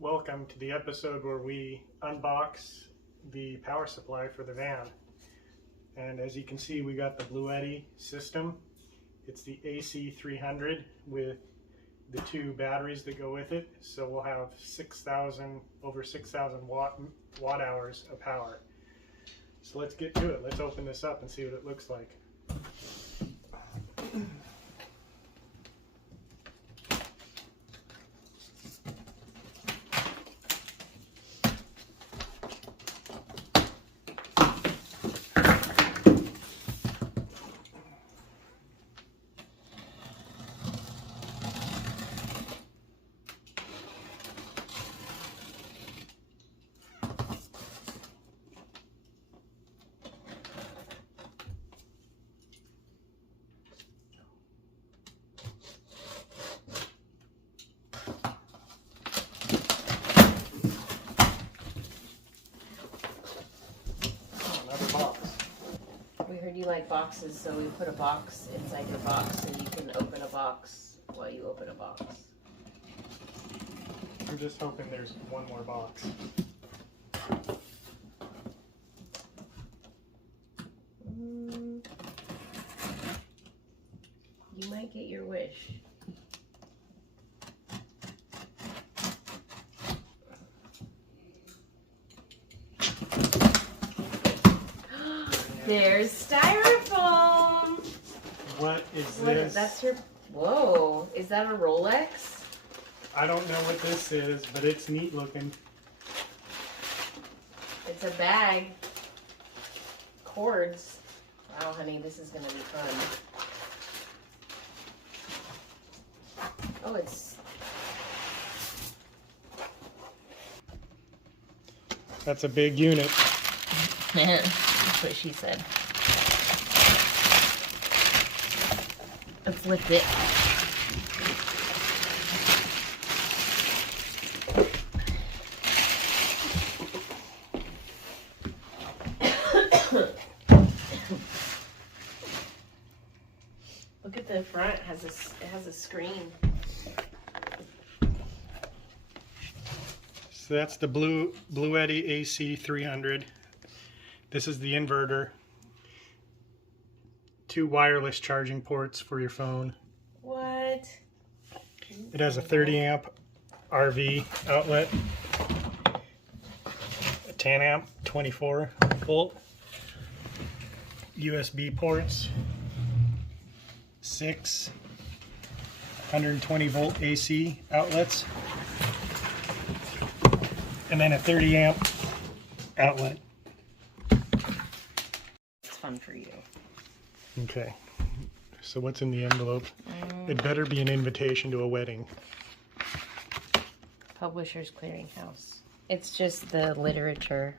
Welcome to the episode where we unbox the power supply for the van. And as you can see, we got the Bluetti system. It's the AC300 with the two batteries that go with it. So we'll have over 6,000 watt hours of power. So let's get to it. Let's open this up and see what it looks like. We heard you like boxes, so we put a box inside your box so you can open a box while you open a box. I'm just hoping there's one more box. You might get your wish. There's styrofoam. What is this? That's your. Whoa! Is that a Rolex? I don't know what this is, but it's neat looking. It's a bag. Cords. Wow, honey, this is gonna be fun. Oh, it's. That's a big unit. That's what she said. Let's lift it. Look at the front. It has a screen. So that's the Bluetti AC300. This is the inverter. 2 wireless charging ports for your phone. What? It has a 30 amp RV outlet, a 10 amp 24 volt, USB ports, 6 120 volt AC outlets, and then a 30 amp outlet. Fun for you. Okay, so what's in the envelope? It better be an invitation to a wedding. Publishers Clearinghouse. It's just the literature.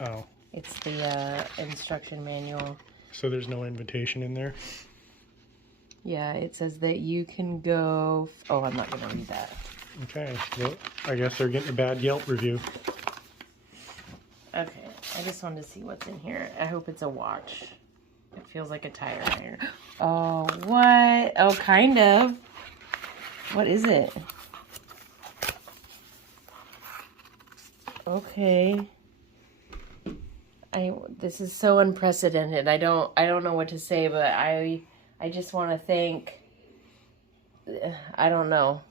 Oh. It's the instruction manual. So there's no invitation in there? Yeah, it says that you can go... Oh, I'm not going to read that. Okay, well, I guess they're getting a bad Yelp review. Okay, I just wanted to see what's in here. I hope it's a watch. It feels like a tire iron. Oh, what? Oh, kind of. What is it? Okay. This is so unprecedented. I don't know what to say, but I just want to thank... I don't know.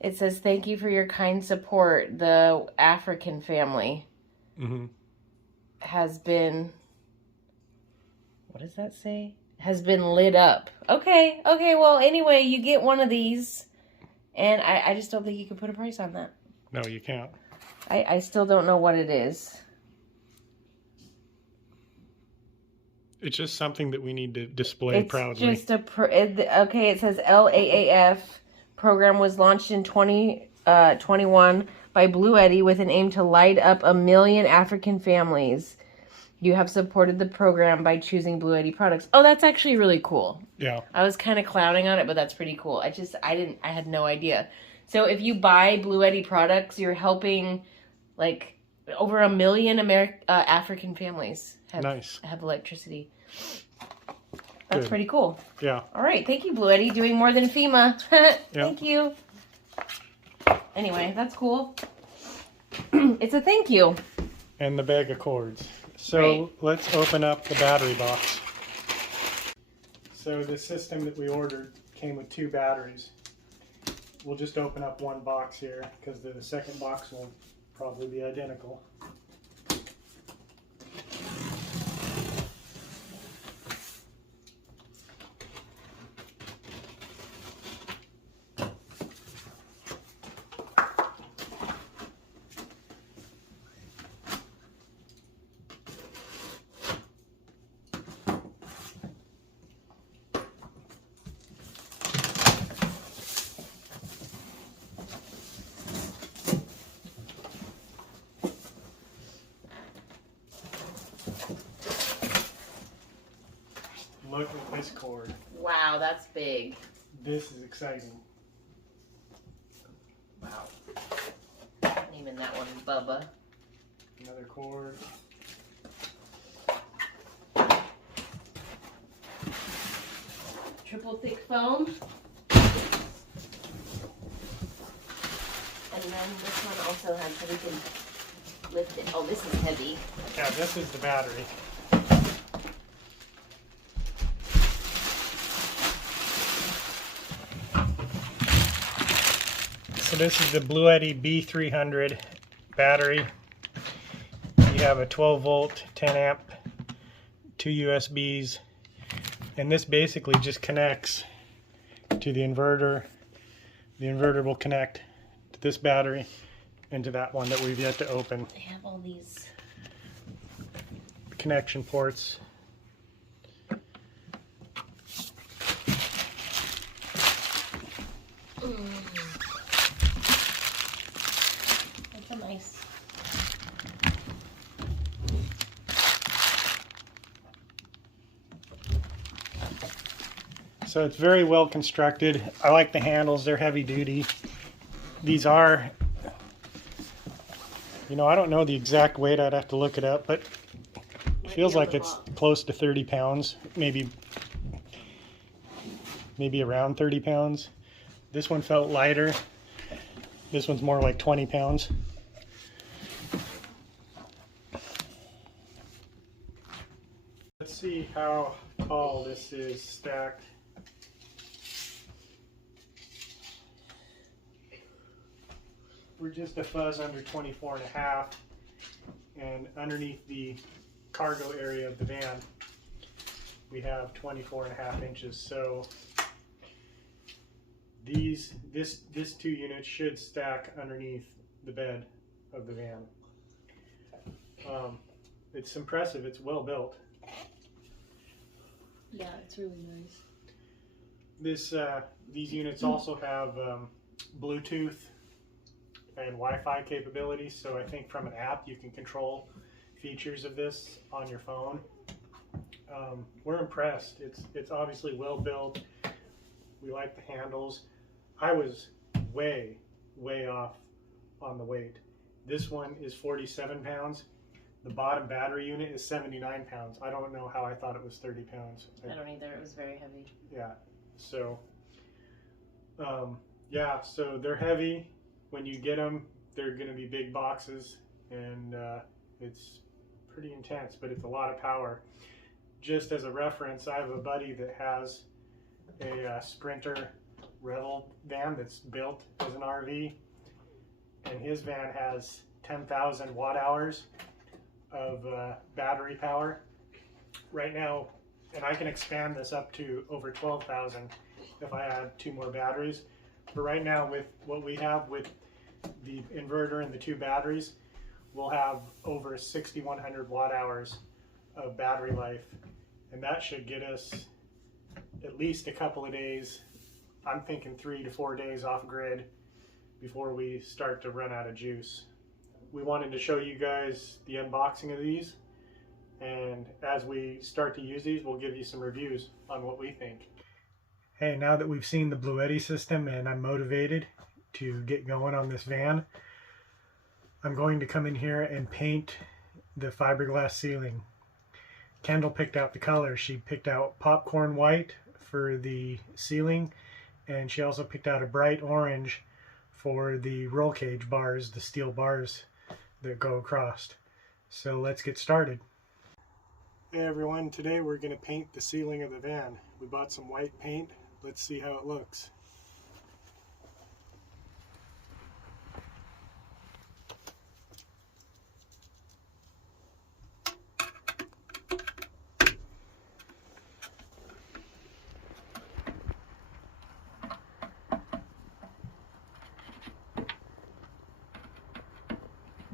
It says, thank you for your kind support. The African family has been... What does that say? Has been lit up. Okay, well, anyway, you get one of these. And I just don't think you can put a price on that. No, you can't. I still don't know what it is. It's just something that we need to display proudly. It's just okay, it says LAAF program was launched in 2021 by Bluetti with an aim to light up 1 million African families. You have supported the program by choosing Bluetti products. Oh, that's actually really cool. Yeah. I was kind of clowning on it, but that's pretty cool. I had no idea. So if you buy Bluetti products, you're helping like over 1 million African families have electricity. That's Good. pretty cool. Yeah. All right. Thank you, Bluetti. Doing more than FEMA. Thank you. Anyway, that's cool. It's a thank you. And the bag of cords. So Right. let's open up the battery box. So the system that we ordered came with 2 batteries. We'll just open up one box here because the second box will probably be identical. Look at this cord. Wow, that's big. This is exciting. Wow. Naming that one Bubba. Another cord. Triple thick foam. And then this one also has, so we can lift it. Oh, this is heavy. Yeah, this is the battery. So this is the Bluetti B300 battery. You have a 12 volt, 10 amp, 2 USBs, and this basically just connects to the inverter. The inverter will connect to this battery and to that one that we've yet to open. They have all these Connection ports. That's a nice. So it's very well constructed. I like the handles, they're heavy duty. These are, you know, I don't know the exact weight, I'd have to look it up, but it feels like it's close to 30 pounds, maybe around 30 pounds. This one felt lighter. This one's more like 20 pounds. Let's see how tall this is stacked. We're just a fuzz under 24 and a half, and underneath the cargo area of the van we have 24 and a half inches. So this 2 units should stack underneath the bed of the van. It's impressive. It's well built. Yeah, it's really nice. These units also have Bluetooth and Wi-Fi capabilities, so I think from an app you can control features of this on your phone. We're impressed. It's obviously well built. We like the handles. I was way off on the weight. This one is 47 pounds. The bottom battery unit is 79 pounds. I don't know how I thought it was 30 pounds. I don't either. It was very heavy. Yeah. So, yeah, so they're heavy. When you get them, they're going to be big boxes, and it's pretty intense, but it's a lot of power. Just as a reference, I have a buddy that has a Sprinter Revel van that's built as an RV, and his van has 10,000 watt hours of battery power right now, and I can expand this up to over 12,000 if I add 2 more batteries. But right now, with what we have with the inverter and the 2 batteries, we'll have over 6,100 watt hours of battery life, and that should get us at least a couple of days. I'm thinking 3 to 4 days off grid before we start to run out of juice. We wanted to show you guys the unboxing of these, and as we start to use these, we'll give you some reviews on what we think. Hey, now that we've seen the Bluetti system and I'm motivated to get going on this van, I'm going to come in here and paint the fiberglass ceiling. Kendall picked out the colors. She picked out popcorn white for the ceiling, and she also picked out a bright orange for the roll cage bars, the steel bars that go across. So let's get started. Hey everyone, today we're going to paint the ceiling of the van. We bought some white paint. Let's see how it looks.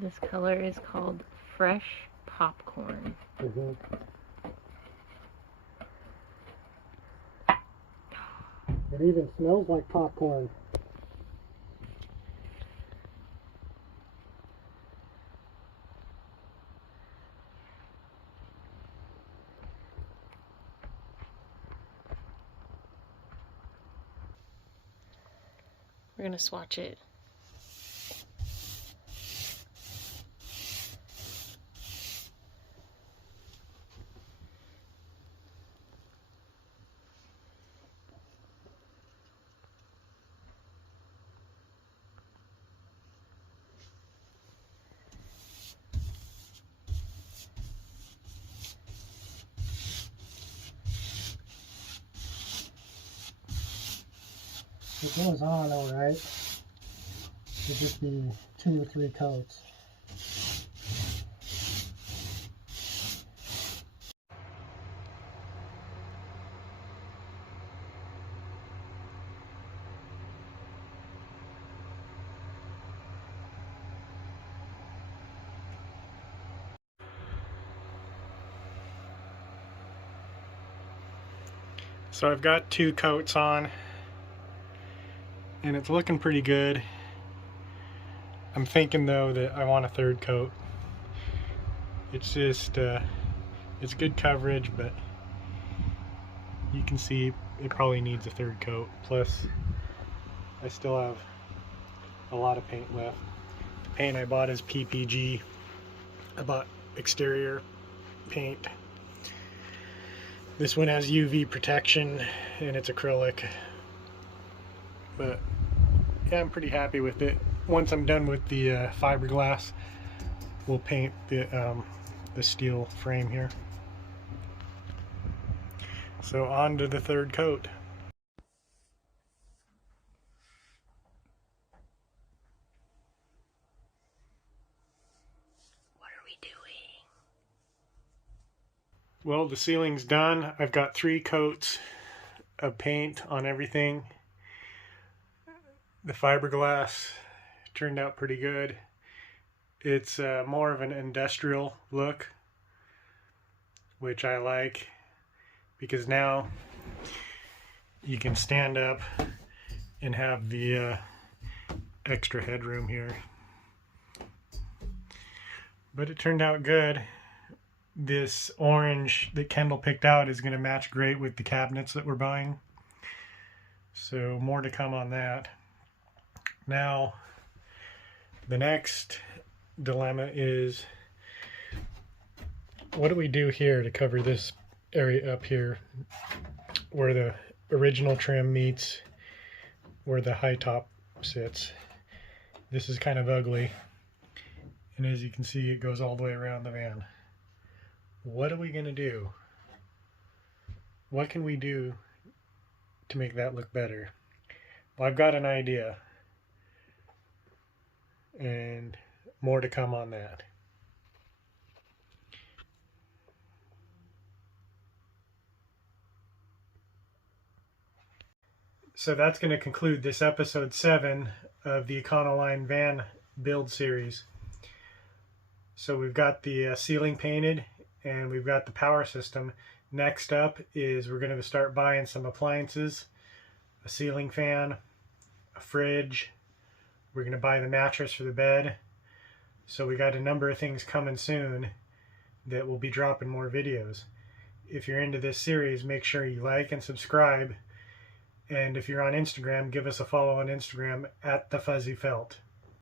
This color is called Fresh Popcorn. It even smells like popcorn. We're gonna swatch it. It goes on alright. It'll just be 2 or 3 coats. So I've got 2 coats on, and it's looking pretty good. I'm thinking though that I want a 3rd coat. It's just it's good coverage, but you can see it probably needs a 3rd coat. Plus I still have a lot of paint left. The paint I bought is PPG. I bought exterior paint. This one has UV protection and it's acrylic, but yeah, I'm pretty happy with it. Once I'm done with the fiberglass, we'll paint the steel frame here. So on to the 3rd coat. What are we doing? Well, the ceiling's done. I've got 3 coats of paint on everything. The fiberglass turned out pretty good. It's more of an industrial look, which I like, because now you can stand up and have the extra headroom here. But it turned out good. This orange that Kendall picked out is going to match great with the cabinets that we're buying. So more to come on that. Now, the next dilemma is, what do we do here to cover this area up here where the original trim meets where the Hightop sits? This is kind of ugly, and as you can see, it goes all the way around the van. What are we going to do? What can we do to make that look better? Well, I've got an idea, and more to come on that. So that's going to conclude this episode 7 of the Econoline van build series. So we've got the ceiling painted, and we've got the power system. Next up is we're going to start buying some appliances, a ceiling fan, a fridge. We're going to buy the mattress for the bed. So we got a number of things coming soon that will be dropping more videos. If you're into this series, make sure you like and subscribe. And if you're on Instagram, give us a follow on Instagram @thefuzzyfelt.